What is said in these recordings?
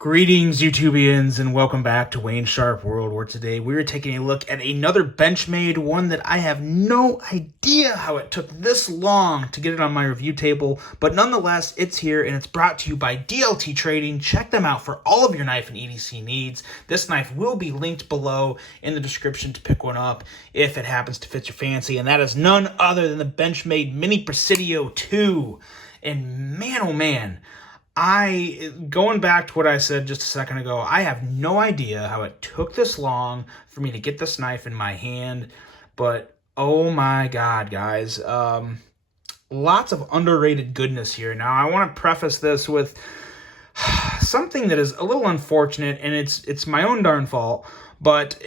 Greetings, YouTubians, and welcome back to Wayne Sharp World, where today we are taking a look at another Benchmade, one that I have no idea how it took this long to get it on my review table, but nonetheless, it's here, and it's brought to you by DLT Trading. Check them out for all of your knife and EDC needs. This knife will be linked below in the description to pick one up if it happens to fit your fancy, and that is none other than the Benchmade Mini Presidio II. And man, oh man, going back to what I said just a second ago, I have no idea how it took this long for me to get this knife in my hand, but oh my God, guys, lots of underrated goodness here. Now, I want to preface this with something that is a little unfortunate, and it's my own darn fault, but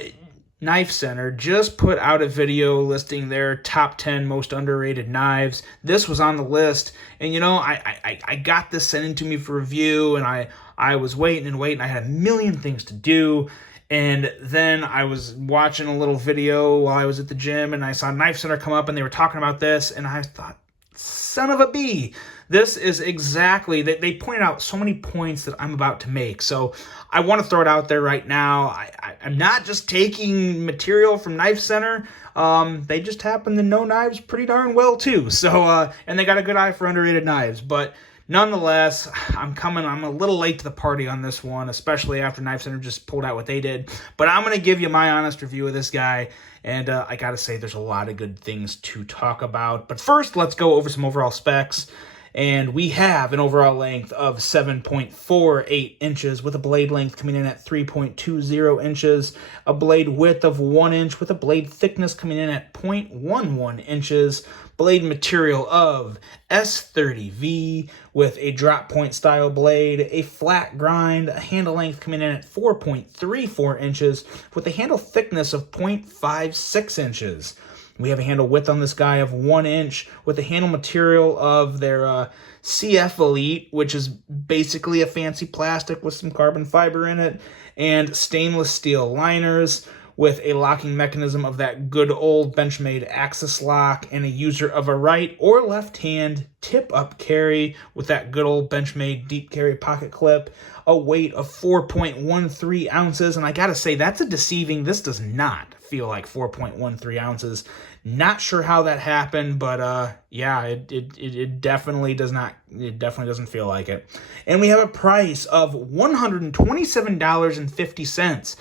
Knife Center just put out a video listing their top 10 most underrated knives. This was on the list, and you know, I got this sent in to me for review, and I was waiting and waiting. I had a million things to do, and then I was watching a little video while I was at the gym, and I saw Knife Center come up, and they were talking about this, and I thought, son of a bee. This is exactly, they pointed out so many points that I'm about to make. So I want to throw it out there right now. I'm not just taking material from Knife Center. They just happen to know knives pretty darn well too. So, and they got a good eye for underrated knives. But nonetheless, I'm a little late to the party on this one, especially after Knife Center just pulled out what they did. But I'm going to give you my honest review of this guy. And I got to say, there's a lot of good things to talk about. But first, let's go over some overall specs. And we have an overall length of 7.48 inches with a blade length coming in at 3.20 inches, a blade width of 1 inch with a blade thickness coming in at 0.11 inches, blade material of S30V with a drop point style blade, a flat grind, a handle length coming in at 4.34 inches with a handle thickness of 0.56 inches. We have a handle width on this guy of 1 inch with the handle material of their CF Elite, which is basically a fancy plastic with some carbon fiber in it, and stainless steel liners with a locking mechanism of that good old Benchmade Axis lock, and a user of a right or left hand tip-up carry with that good old Benchmade deep carry pocket clip, a weight of 4.13 ounces, and I gotta say, that's a deceiving, this does not feel like 4.13 ounces. Not sure how that happened, but yeah, it definitely does not, it definitely doesn't feel like it. And we have a price of $127.50.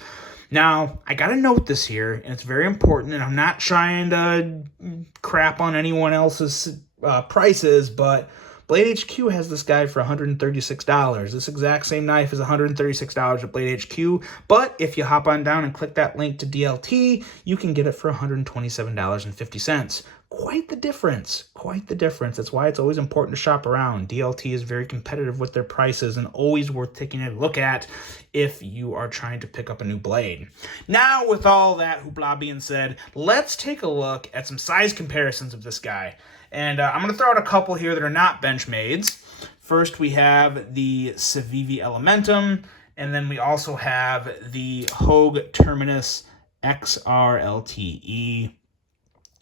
Now, I gotta note this here, and it's very important, and I'm not trying to crap on anyone else's prices, but Blade HQ has this guy for $136. This exact same knife is $136 at Blade HQ, but if you hop on down and click that link to DLT, you can get it for $127.50. Quite the difference. Quite the difference. That's why it's always important to shop around. DLT is very competitive with their prices and always worth taking a look at if you are trying to pick up a new blade. Now, with all that hoopla being said, let's take a look at some size comparisons of this guy. And I'm going to throw out a couple here that are not Benchmades. First, we have the Civivi Elementum, and then we also have the Hogue Terminus XR-LTE.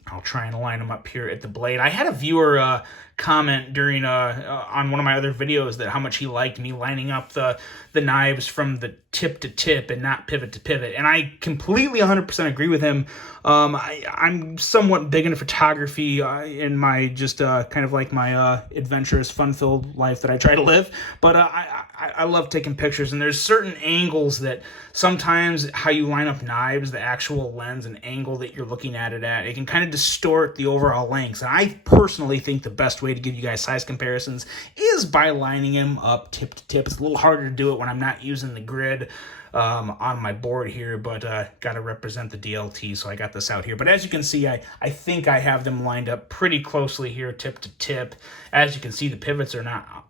I'll try and line them up here at the blade. I had a viewer comment during on one of my other videos that how much he liked me lining up the knives from the tip to tip and not pivot to pivot, and I completely 100% agree with him. I'm somewhat big into photography in my just kind of like my adventurous, fun-filled life that I try to live, but I love taking pictures, and there's certain angles that sometimes how you line up knives, the actual lens and angle that you're looking at it at, it can kind of distort the overall lengths. And I personally think the best way to give you guys size comparisons is by lining them up tip to tip. It's a little harder to do it when I'm not using the grid on my board here, but got to represent the DLT, so I got this out here. But as you can see, I think I have them lined up pretty closely here, tip to tip. As you can see, the pivots are not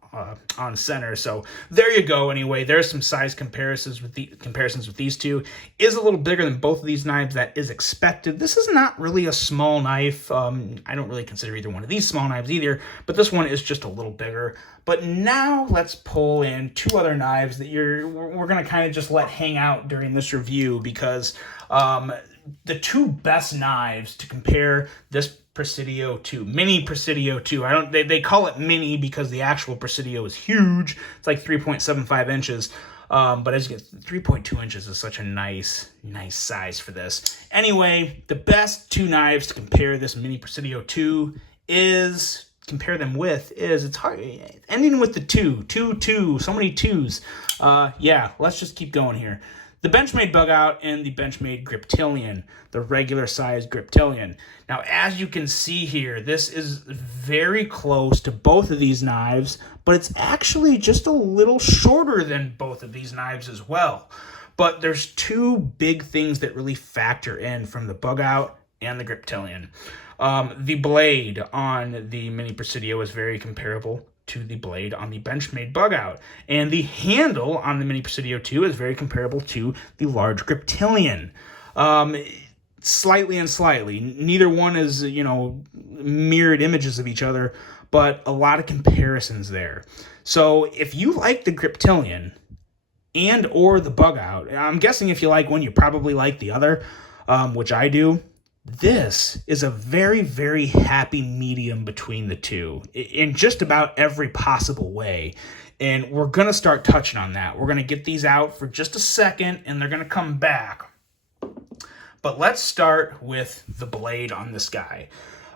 on center, so there you go. Anyway, there's some size comparisons with these two. Is a little bigger than both of these knives. That is expected. This is not really a small knife. I don't really consider either one of these small knives either, but this one is just a little bigger. But now let's pull in two other knives that we're gonna kind of just let hang out during this review, because the two best knives to compare this Presidio II, Mini Presidio II. They call it mini because the actual Presidio is huge. It's like 3.75 inches. But as you get, 3.2 inches is such a nice size for this. Anyway, the best two knives to compare this Mini Presidio II is it's hard, ending with the two, so many twos. Yeah, let's just keep going here. The Benchmade Bug Out and the Benchmade Griptilian, the regular size Griptilian. Now, as you can see here, this is very close to both of these knives, but it's actually just a little shorter than both of these knives as well. But there's two big things that really factor in from the Bug Out and the Griptilian. The blade on the Mini Presidio is very comparable to the blade on the Benchmade Bug Out. And the handle on the Mini Presidio II is very comparable to the large Griptilian. Slightly and slightly. Neither one is, mirrored images of each other, but a lot of comparisons there. So if you like the Griptilian and or the Bug Out, I'm guessing if you like one, you probably like the other, which I do. This is a very, very happy medium between the two in just about every possible way. And we're going to start touching on that. We're going to get these out for just a second, and they're going to come back. But let's start with the blade on this guy.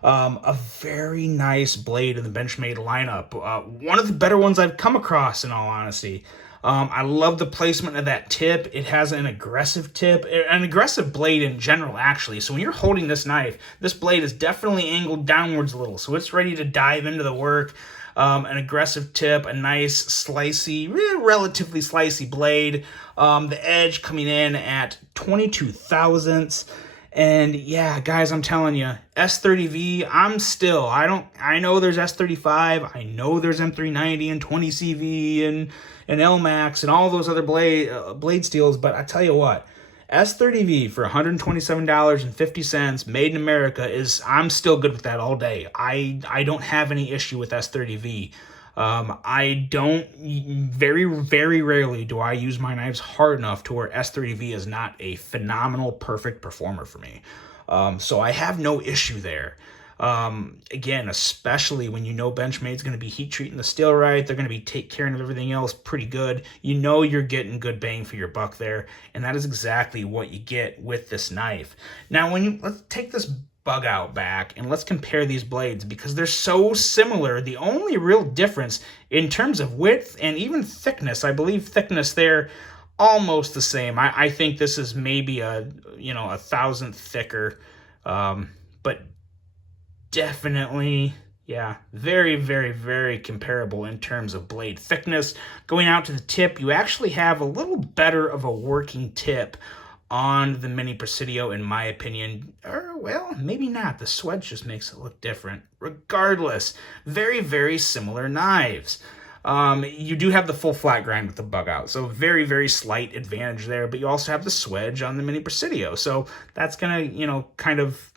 A very nice blade in the Benchmade lineup. One of the better ones I've come across, in all honesty. I love the placement of that tip. It has an aggressive tip, an aggressive blade in general, actually. So when you're holding this knife, this blade is definitely angled downwards a little. So it's ready to dive into the work. An aggressive tip, a nice slicey, relatively slicey blade. The edge coming in at 22 thousandths. And yeah, guys, I'm telling you, S30V, I know there's S35, I know there's M390 and 20CV and LMAX and all those other blade steels, but I tell you what, S30V for $127.50 made in America I'm still good with that all day. I don't have any issue with S30V. Very, very rarely do I use my knives hard enough to where S30V is not a phenomenal, perfect performer for me. So I have no issue there. Again, especially when you know Benchmade's going to be heat treating the steel right, they're going to be take care of everything else pretty good. You know you're getting good bang for your buck there, and that is exactly what you get with this knife. Now, let's take this Bug Out back and let's compare these blades because they're so similar. The only real difference in terms of width and even thickness, I believe thickness there almost the same. I think this is maybe a thousandth thicker, but definitely, yeah, very, very, very comparable in terms of blade thickness. Going out to the tip, you actually have a little better of a working tip on the Mini Presidio, in my opinion. Or, well, maybe not. The swedge just makes it look different. Regardless, very, very similar knives. You do have the full flat grind with the Bug Out, so very, very slight advantage there, but you also have the swedge on the Mini Presidio, so that's gonna, kind of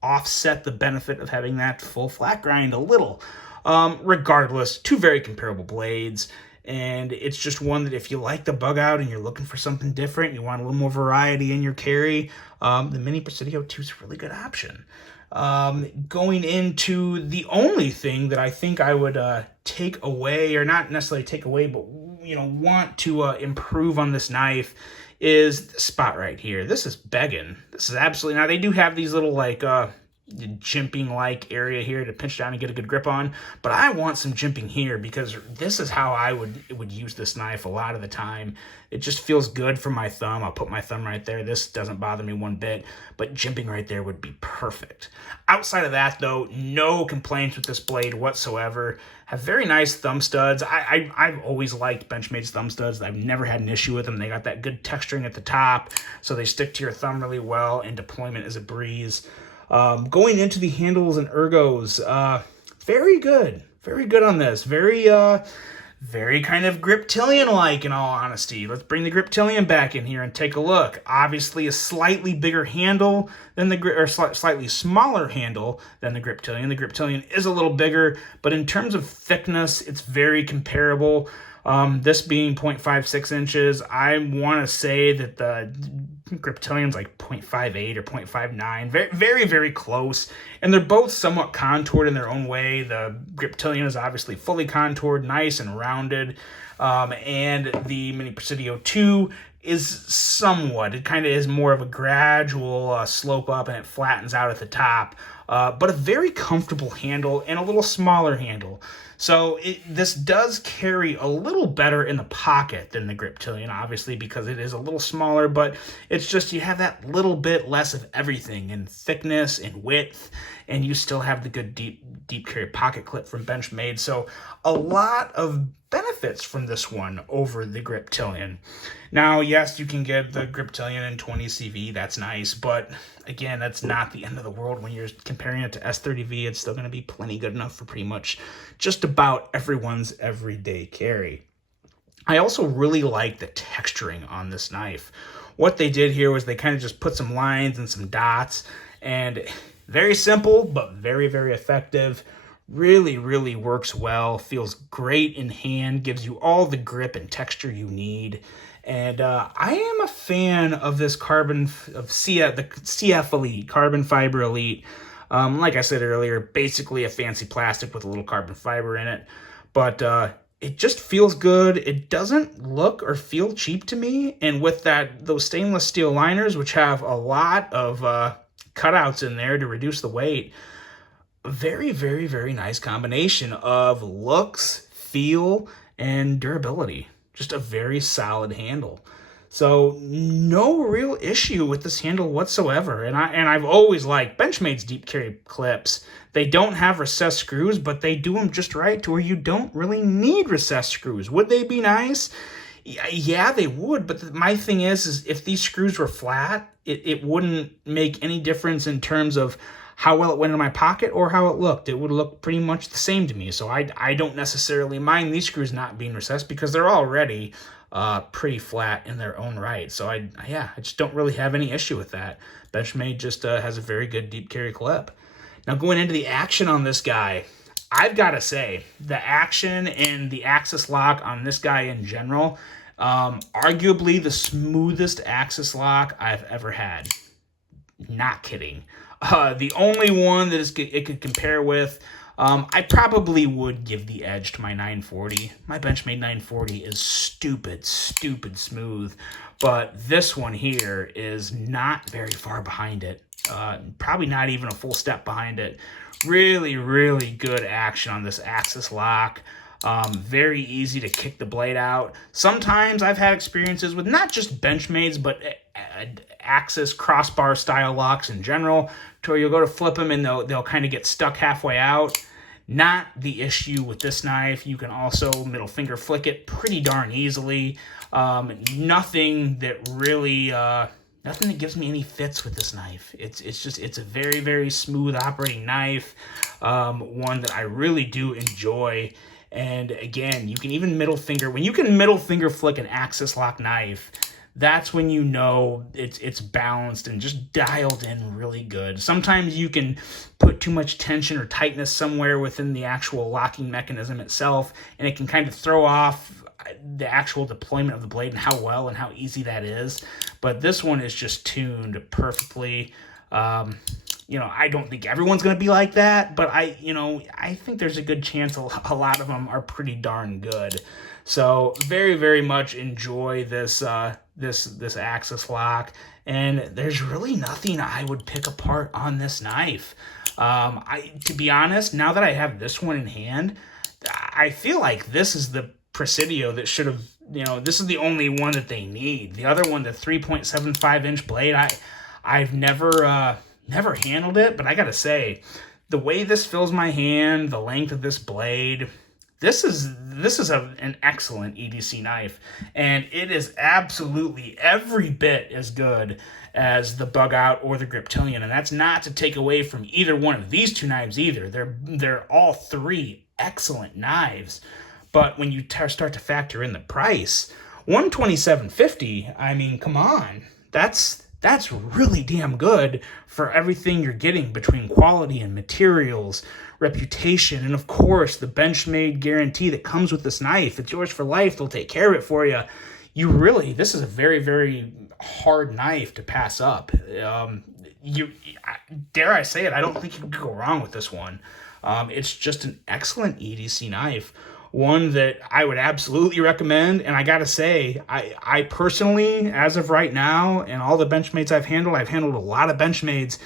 offset the benefit of having that full flat grind a little. Regardless, two very comparable blades, and it's just one that if you like the Bug Out and you're looking for something different, you want a little more variety in your carry, the Mini Presidio II is a really good option. Going into the only thing that I think I would take away, or not necessarily take away, but want to improve on this knife is the spot right here. This is begging. This is absolutely, now they do have these little jimping like area here to pinch down and get a good grip on, but I want some jimping here because this is how I would use this knife a lot of the time. It just feels good for my thumb. I'll put my thumb right there. This doesn't bother me one bit, but jimping right there would be perfect. Outside of that though, no complaints with this blade whatsoever. Have very nice thumb studs. I've always liked Benchmade's thumb studs. I've never had an issue with them. They got that good texturing at the top, so they stick to your thumb really well, and deployment is a breeze. Going into the handles and ergos, very good on this. Very kind of Griptilian-like, in all honesty. Let's bring the Griptilian back in here and take a look. Obviously, a slightly bigger handle than slightly smaller handle than the Griptilian. The Griptilian is a little bigger, but in terms of thickness, it's very comparable. This being 0.56 inches, I want to say that the Griptilian's like 0.58 or 0.59, very, very, very close. And they're both somewhat contoured in their own way. The Griptilian is obviously fully contoured, nice and rounded. And the Mini Presidio II is somewhat, it kind of is more of a gradual slope up, and it flattens out at the top. But a very comfortable handle and a little smaller handle. So this does carry a little better in the pocket than the Griptilian, obviously, because it is a little smaller, but it's just you have that little bit less of everything in thickness and width, and you still have the good deep carry pocket clip from Benchmade. So a lot of benefits from this one over the Griptilian. Now, yes, you can get the Griptilian in 20 CV. That's nice, but again, that's not the end of the world. When you're comparing it to S30V, it's still going to be plenty good enough for pretty much just about everyone's everyday carry. I also really like the texturing on this knife. What they did here was they kind of just put some lines and some dots, and very simple, but very, very effective. Really, really works well, feels great in hand, gives you all the grip and texture you need. And I am a fan of this the CF Elite, Carbon Fiber Elite. Like I said earlier, basically a fancy plastic with a little carbon fiber in it. But it just feels good. It doesn't look or feel cheap to me. And with those stainless steel liners, which have a lot of cutouts in there to reduce the weight, very, very, very nice combination of looks, feel, and durability. Just a very solid handle. So no real issue with this handle whatsoever. And I've always liked Benchmade's deep carry clips. They don't have recessed screws, but they do them just right to where you don't really need recessed screws. Would they be nice? Yeah, they would. But my thing is if these screws were flat, it wouldn't make any difference in terms of how well it went in my pocket or how it looked. It would look pretty much the same to me. So I don't necessarily mind these screws not being recessed because they're already pretty flat in their own right. So I just don't really have any issue with that. Benchmade just has a very good deep carry clip. Now going into the action on this guy, I've got to say the action and the axis lock on this guy in general, arguably the smoothest axis lock I've ever had. Not kidding. The only one that it could compare with, I probably would give the edge to my 940. My Benchmade 940 is stupid smooth, but this one here is not very far behind it. Probably not even a full step behind it. Really, really good action on this axis lock. Very easy to kick the blade out. Sometimes I've had experiences with not just Benchmade's, but axis crossbar style locks in general, to where you'll go to flip them and they'll kind of get stuck halfway out. Not the issue with this knife. You can also middle finger flick it pretty darn easily. Nothing that really, nothing that gives me any fits with this knife. It's a very, very smooth operating knife. One that I really do enjoy. And again, you can even when you can middle finger flick an axis lock knife, that's when you know it's balanced and just dialed in really good. Sometimes you can put too much tension or tightness somewhere within the actual locking mechanism itself, and it can kind of throw off the actual deployment of the blade and how well and how easy that is. But this one is just tuned perfectly. I don't think everyone's going to be like that, but I think there's a good chance a lot of them are pretty darn good. So very, very much enjoy this this axis lock, and there's really nothing I would pick apart on this knife. To be honest, now that I have this one in hand, I feel like this is the Presidio that should have, this is the only one that they need. The other one, the 3.75 inch blade, I've never handled it, but I gotta say, the way this fills my hand, the length of this blade, this is an excellent EDC knife, and it is absolutely every bit as good as the Bug Out or the Griptilian, and that's not to take away from either one of these two knives either. They're all three excellent knives, but when you start to factor in the price, $127.50, I mean, come on, that's really damn good for everything you're getting between quality and materials, reputation, and of course the Benchmade guarantee that comes with this knife. It's yours for life. They'll take care of it for you. this is a very, very hard knife to pass up. Dare I say it, I don't think you can go wrong with this one. It's just an excellent EDC knife, one that I would absolutely recommend. And I gotta say, I personally, as of right now, and all the Benchmades I've handled a lot of Benchmades.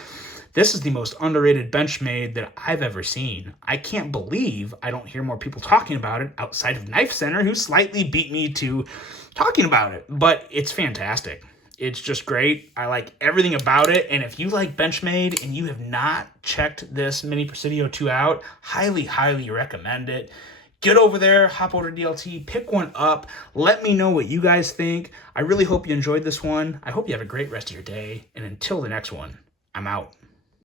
This is the most underrated Benchmade that I've ever seen. I can't believe I don't hear more people talking about it outside of Knife Center, who slightly beat me to talking about it. But it's fantastic. It's just great. I like everything about it. And if you like Benchmade and you have not checked this Mini Presidio II out, highly, highly recommend it. Get over there, hop over to DLT, pick one up. Let me know what you guys think. I really hope you enjoyed this one. I hope you have a great rest of your day. And until the next one, I'm out.